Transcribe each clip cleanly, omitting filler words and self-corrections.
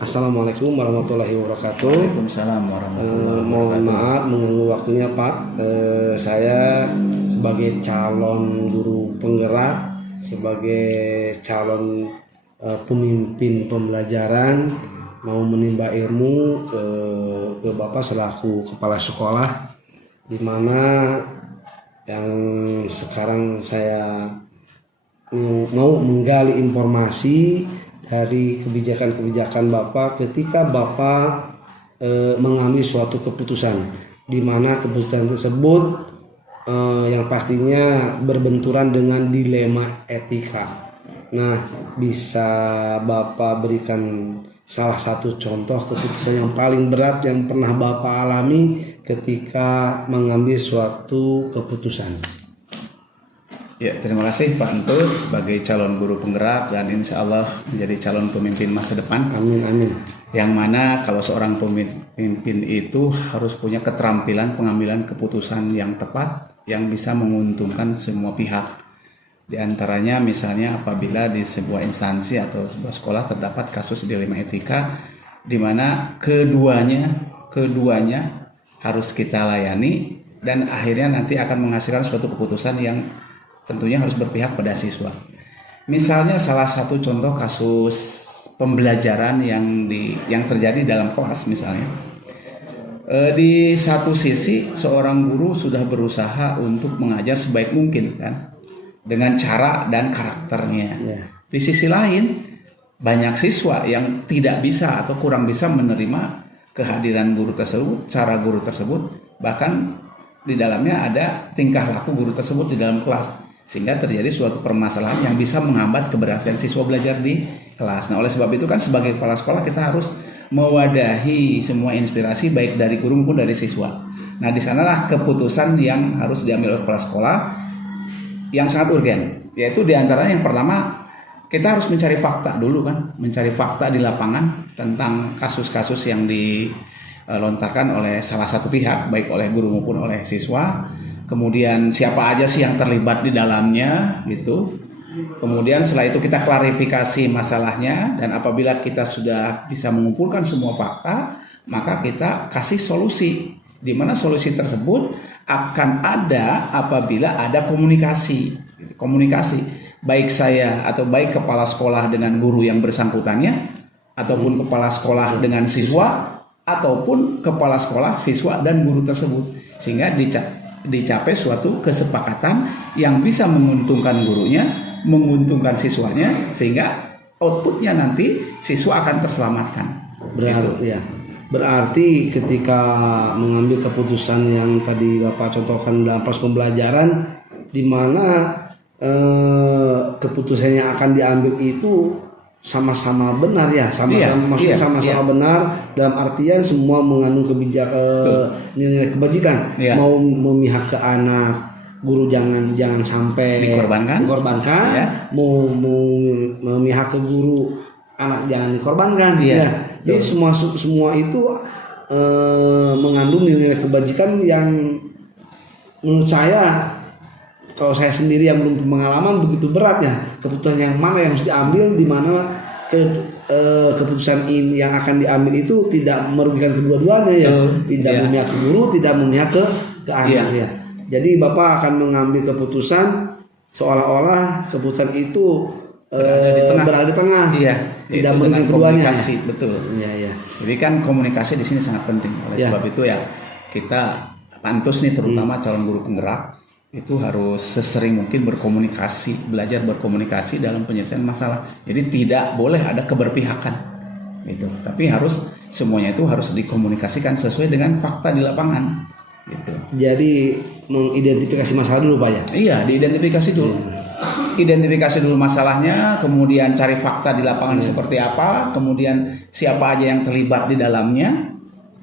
Assalamualaikum warahmatullahi wabarakatuh. Waalaikumsalam warahmatullahi Mohon wabarakatuh. maaf mengganggu waktunya Pak. Saya sebagai calon guru penggerak, sebagai calon pemimpin pembelajaran mau menimba ilmu ke Bapak selaku kepala sekolah, di mana yang sekarang saya mau menggali informasi dari kebijakan-kebijakan Bapak ketika Bapak mengambil suatu keputusan, di mana keputusan tersebut yang pastinya berbenturan dengan dilema etika. Nah, bisa Bapak berikan salah satu contoh keputusan yang paling berat yang pernah Bapak alami ketika mengambil suatu keputusan? Ya, terima kasih Pak Entus sebagai calon guru penggerak dan insya Allah menjadi calon pemimpin masa depan. Amin, amin. Yang mana kalau seorang pemimpin itu harus punya keterampilan pengambilan keputusan yang tepat yang bisa menguntungkan semua pihak. Di antaranya misalnya apabila di sebuah instansi atau sebuah sekolah terdapat kasus dilema etika di mana keduanya harus kita layani dan akhirnya nanti akan menghasilkan suatu keputusan yang tentunya harus berpihak pada siswa. Misalnya salah satu contoh kasus pembelajaran yang terjadi dalam kelas misalnya. Di satu sisi seorang guru sudah berusaha untuk mengajar sebaik mungkin kan dengan cara dan karakternya. Di sisi lain banyak siswa yang tidak bisa atau kurang bisa menerima kehadiran guru tersebut, cara guru tersebut, bahkan di dalamnya ada tingkah laku guru tersebut di dalam kelas, sehingga terjadi suatu permasalahan yang bisa menghambat keberhasilan siswa belajar di kelas. Nah, oleh sebab itu kan sebagai kepala sekolah kita harus mewadahi semua inspirasi baik dari guru maupun dari siswa. Nah, di sanalah keputusan yang harus diambil oleh kepala sekolah yang sangat urgen, yaitu diantaranya yang pertama kita harus mencari fakta dulu kan, mencari fakta di lapangan tentang kasus-kasus yang dilontarkan oleh salah satu pihak, baik oleh guru maupun oleh siswa. Kemudian siapa aja sih yang terlibat di dalamnya gitu. Kemudian setelah itu kita klarifikasi masalahnya, dan apabila kita sudah bisa mengumpulkan semua fakta, maka kita kasih solusi. Di mana solusi tersebut akan ada apabila ada komunikasi baik saya atau baik kepala sekolah dengan guru yang bersangkutannya, ataupun kepala sekolah dengan siswa, ataupun kepala sekolah, siswa dan guru tersebut, sehingga dicapai suatu kesepakatan yang bisa menguntungkan gurunya, menguntungkan siswanya, sehingga outputnya nanti siswa akan terselamatkan. Berarti ketika mengambil keputusan yang tadi Bapak contohkan dalam proses pembelajaran, di mana keputusan yang akan diambil itu sama-sama benar ya, sama-sama benar dalam artian semua mengandung nilai kebajikan. Mau memihak ke anak, guru jangan sampai dikorbankan. Mau memihak ke guru, anak jangan dikorbankan. Jadi semua itu mengandung nilai kebajikan yang menurut saya, kalau saya sendiri yang belum pengalaman, begitu berat ya keputusan yang mana yang harus diambil, di mana keputusan ini yang akan diambil itu tidak merugikan kedua-duanya ya, tidak memihak ke guru, tidak memihak ke anak ya. Jadi Bapak akan mengambil keputusan seolah-olah keputusan itu berada di tengah, tidak merugikan keduanya. Betul. Jadi kan komunikasi di sini sangat penting. Oleh sebab itu ya kita pantus nih, terutama calon guru penggerak, itu harus sesering mungkin belajar berkomunikasi dalam penyelesaian masalah. Jadi tidak boleh ada keberpihakan gitu. Tapi semuanya itu harus dikomunikasikan sesuai dengan fakta di lapangan gitu. Jadi mengidentifikasi masalah dulu Pak ya? Iya, diidentifikasi dulu. Identifikasi dulu masalahnya, kemudian cari fakta di lapangan seperti apa, kemudian siapa aja yang terlibat di dalamnya,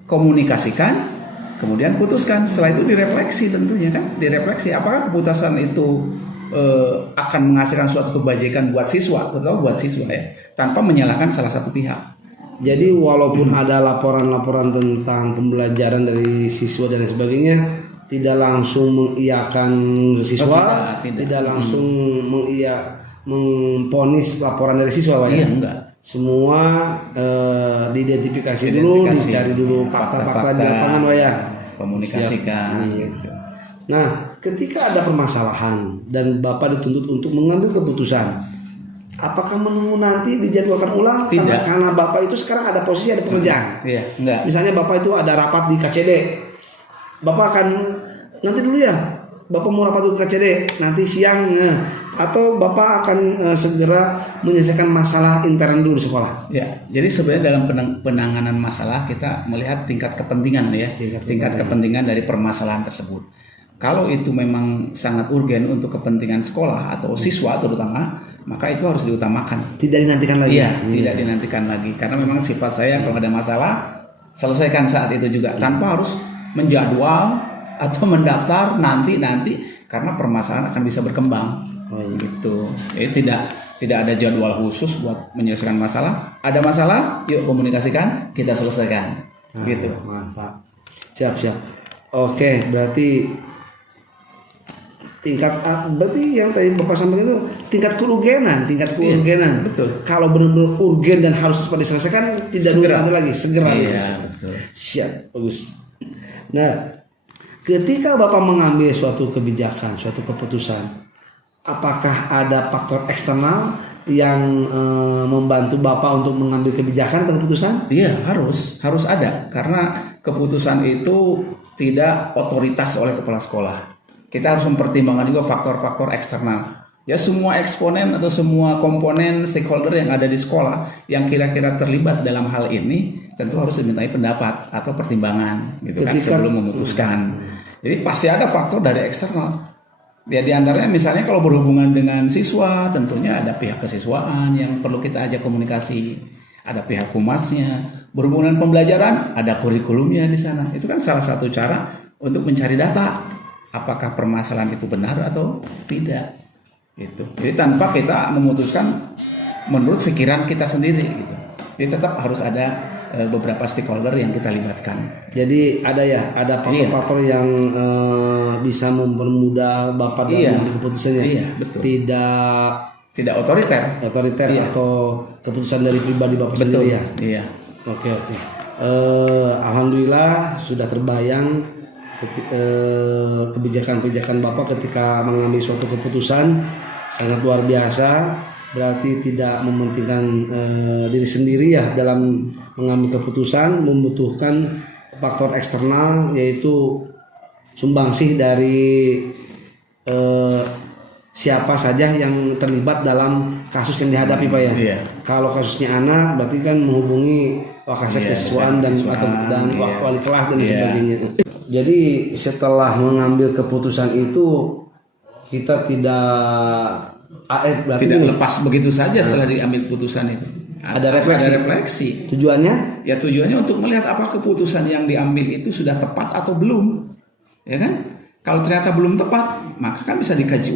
komunikasikan, kemudian putuskan. Setelah itu direfleksi tentunya kan, apakah keputusan itu akan menghasilkan suatu kebajikan buat siswa, terutama buat siswa ya, tanpa menyalahkan salah satu pihak. Jadi walaupun ada laporan-laporan tentang pembelajaran dari siswa dan sebagainya, tidak langsung mengiyakan siswa, tidak langsung memponis laporan dari siswa Pak ya? Iya, enggak. semua diidentifikasi dulu, dicari dulu fakta-fakta di lapangan, ya. Komunikasikan. Gitu. Nah, ketika ada permasalahan dan Bapak dituntut untuk mengambil keputusan, apakah menunggu nanti dijadwalkan ulang? Tidak. Karena Bapak itu sekarang ada posisi, ada pekerjaan. Iya, enggak. Misalnya Bapak itu ada rapat di KCD, Bapak akan nanti dulu ya, Bapak mau rapat ke KCD nanti siang, atau Bapak akan segera menyelesaikan masalah intern dulu di sekolah? Ya, jadi sebenarnya dalam penanganan masalah kita melihat tingkat kepentingan, ya, tingkat kepentingan dari permasalahan tersebut. Kalau itu memang sangat urgen untuk kepentingan sekolah atau siswa terutama, maka itu harus diutamakan. Tidak dinantikan lagi. Iya, tidak dinantikan lagi. Karena memang sifat saya kalau ada masalah, selesaikan saat itu juga tanpa harus menjadwal atau mendaftar nanti karena permasalahan akan bisa berkembang. Gitu. Jadi tidak ada jadwal khusus buat menyelesaikan masalah. Ada masalah, yuk komunikasikan, kita selesaikan. Gitu. Mantap. Siap. Oke, berarti berarti yang tadi Bapak sampaikan itu tingkat keurgenan. Iya, betul. Kalau benar-benar urgen dan harus cepat diselesaikan, tidak nunggu nanti lagi, segera. Iya, betul. Siap, bagus. Nah, ketika Bapak mengambil suatu kebijakan, suatu keputusan, apakah ada faktor eksternal yang membantu Bapak untuk mengambil kebijakan atau keputusan? Iya, harus ada, karena keputusan itu tidak otoritas oleh kepala sekolah. Kita harus mempertimbangkan juga faktor-faktor eksternal. Ya, semua eksponen atau semua komponen stakeholder yang ada di sekolah yang kira-kira terlibat dalam hal ini tentu harus dimintai pendapat atau pertimbangan, gitu kan, sebelum memutuskan. Jadi pasti ada faktor dari eksternal. Ya, di antaranya misalnya kalau berhubungan dengan siswa, tentunya ada pihak kesiswaan yang perlu kita ajak komunikasi, ada pihak humasnya. Berhubungan pembelajaran, ada kurikulumnya di sana. Itu kan salah satu cara untuk mencari data, apakah permasalahan itu benar atau tidak. Gitu. Jadi tanpa kita memutuskan menurut pikiran kita sendiri. Gitu. Jadi tetap harus ada beberapa stakeholder yang kita libatkan. Jadi ada faktor-faktor yang bisa mempermudah Bapak dalam mengambil keputusannya. Iya, betul. Tidak otoriter atau keputusan dari pribadi Bapak sendiri, ya. Iya. Oke. Alhamdulillah sudah terbayang kebijakan-kebijakan Bapak ketika mengambil suatu keputusan, sangat luar biasa. Berarti tidak mementingkan diri sendiri, ya, dalam mengambil keputusan, membutuhkan faktor eksternal, yaitu sumbangsih dari siapa saja yang terlibat dalam kasus yang dihadapi, Pak, ya. Iya. Kalau kasusnya anak, berarti kan menghubungi wakasek kesiswaan dan wali kelas dan sebagainya. Jadi setelah mengambil keputusan itu, kita tidak lepas begitu saja setelah diambil putusan itu. Ada refleksi. Tujuannya? Ya, tujuannya untuk melihat apa keputusan yang diambil itu sudah tepat atau belum. Ya kan? Kalau ternyata belum tepat, maka kan bisa dikaji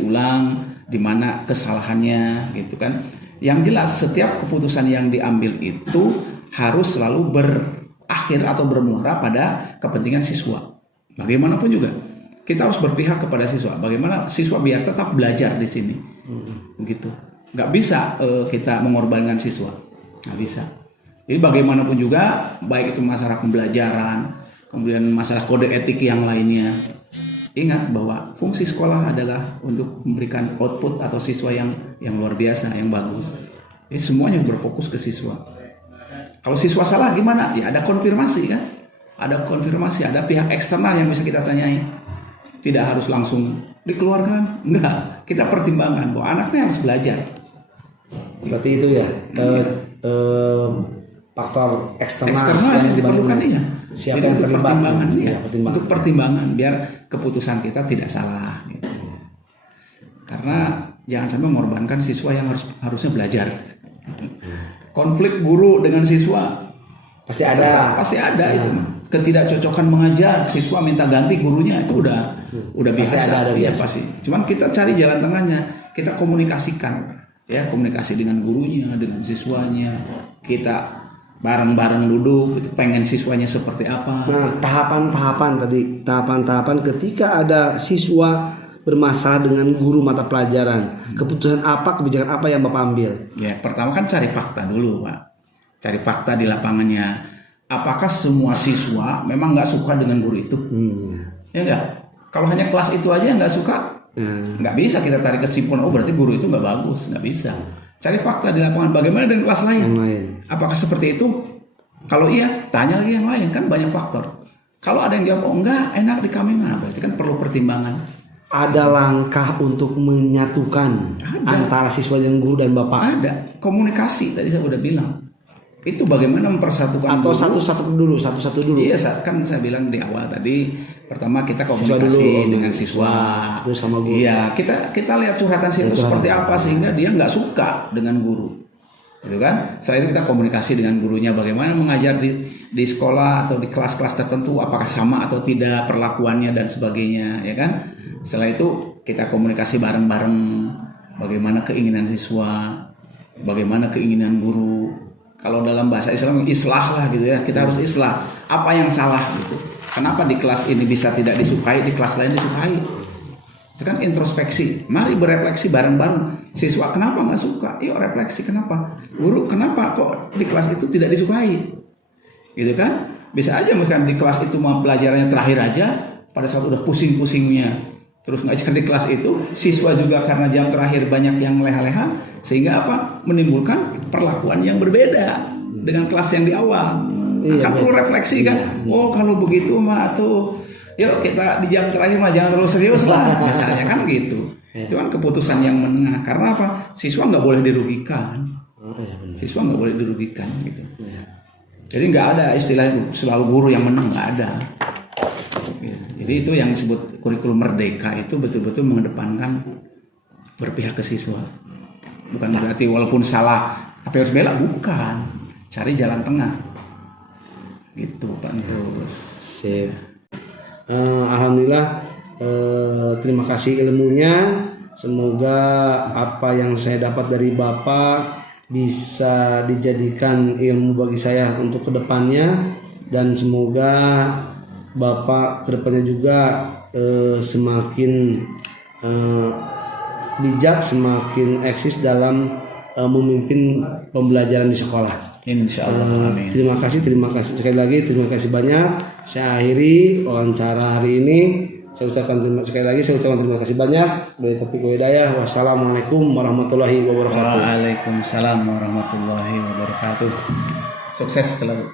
ulang di mana kesalahannya, gitu kan. Yang jelas setiap keputusan yang diambil itu harus selalu berakhir atau bermuara pada kepentingan siswa. Bagaimanapun juga kita harus berpihak kepada siswa. Bagaimana siswa biar tetap belajar di sini, begitu. Nggak bisa kita mengorbankan siswa, nggak bisa. Jadi bagaimanapun juga, baik itu masalah pembelajaran, kemudian masalah kode etik yang lainnya. Ingat bahwa fungsi sekolah adalah untuk memberikan output atau siswa yang luar biasa, yang bagus. Jadi semuanya berfokus ke siswa. Kalau siswa salah gimana? Ya ada konfirmasi, kan? Ada konfirmasi, ada pihak eksternal yang bisa kita tanyai. Tidak harus langsung dikeluarkan, enggak. Kita pertimbangkan bahwa anaknya harus belajar. Berarti itu ya, faktor eksternal yang diperlukan, iya. Siapa yang untuk pertimbangan, iya. Pertimbangan. Untuk pertimbangan biar keputusan kita tidak salah. Gitu. Karena jangan sampai mengorbankan siswa yang harusnya belajar. Konflik guru dengan siswa pasti ada itu. Ketidakcocokan mengajar, siswa minta ganti gurunya, itu udah biasa. Iya, pasti. Cuman kita cari jalan tengahnya, kita komunikasikan, ya, komunikasi dengan gurunya, dengan siswanya. Kita bareng-bareng duduk, itu pengen siswanya seperti apa. Nah, tahapan-tahapan ketika ada siswa bermasalah dengan guru mata pelajaran, keputusan apa, kebijakan apa yang Bapak ambil? Ya, pertama kan cari fakta dulu, Pak. Cari fakta di lapangannya. Apakah semua siswa memang nggak suka dengan guru itu? Ya enggak? Kalau hanya kelas itu aja nggak suka, nggak bisa kita tarik kesimpulan, oh berarti guru itu nggak bagus, nggak bisa. Cari fakta di lapangan, bagaimana dengan kelas lain? Apakah seperti itu? Kalau iya, tanya lagi yang lain, kan banyak faktor. Kalau ada yang jawab, oh enggak, enak di kami mah, berarti kan perlu pertimbangan. Ada langkah untuk menyatukan antara siswa dan guru dan Bapak? Ada, komunikasi tadi saya udah bilang. Itu bagaimana mempersatukan atau satu-satu dulu. Iya, kan saya bilang di awal tadi, pertama kita komunikasi dengan siswa, terus sama guru. Iya, kita lihat curhatan siswa seperti apa sehingga dia nggak suka dengan guru, gitu kan? Setelah itu kita komunikasi dengan gurunya, bagaimana mengajar di sekolah atau di kelas-kelas tertentu, apakah sama atau tidak perlakuannya dan sebagainya, ya kan? Setelah itu kita komunikasi bareng-bareng, bagaimana keinginan siswa, bagaimana keinginan guru. Kalau dalam bahasa Islam islah lah gitu ya, kita harus islah. Apa yang salah gitu? Kenapa di kelas ini bisa tidak disukai, di kelas lain disukai? Itu kan introspeksi. Mari berefleksi bareng-bareng. Siswa kenapa nggak suka? Yuk refleksi kenapa? Guru kenapa kok di kelas itu tidak disukai? Gitu kan? Bisa aja misalkan di kelas itu mau pelajarannya terakhir aja, pada saat udah pusing-pusingnya, terus ngajar di kelas itu, siswa juga karena jam terakhir banyak yang leha-leha, sehingga apa? Menimbulkan perlakuan yang berbeda dengan kelas yang di awal. Akan perlu refleksi kan? Oh kalau begitu mah tuh, yuk kita di jam terakhir mah jangan terlalu serius lah, misalnya kan gitu. Itu kan keputusan yang menengah. Karena apa? Siswa nggak boleh dirugikan. Siswa nggak boleh dirugikan gitu. Jadi nggak ada istilah itu selalu guru yang menang, nggak ada. Jadi itu yang disebut kurikulum merdeka, itu betul-betul mengedepankan berpihak ke siswa. Bukan berarti walaupun salah apa harus bela, bukan. Cari jalan tengah. Gitu Pak Terus. Sip. Alhamdulillah, terima kasih ilmunya. Semoga apa yang saya dapat dari Bapak bisa dijadikan ilmu bagi saya untuk kedepannya, dan semoga Bapak kedepannya juga semakin bijak, semakin eksis dalam memimpin pembelajaran di sekolah. Insya Allah. Amin. Terima kasih sekali lagi, terima kasih banyak. Saya akhiri wawancara hari ini. Saya ucapkan terima kasih banyak. Dari Taufik Hidayah. Wassalamualaikum warahmatullahi wabarakatuh. Waalaikumsalam warahmatullahi wabarakatuh. Sukses selalu.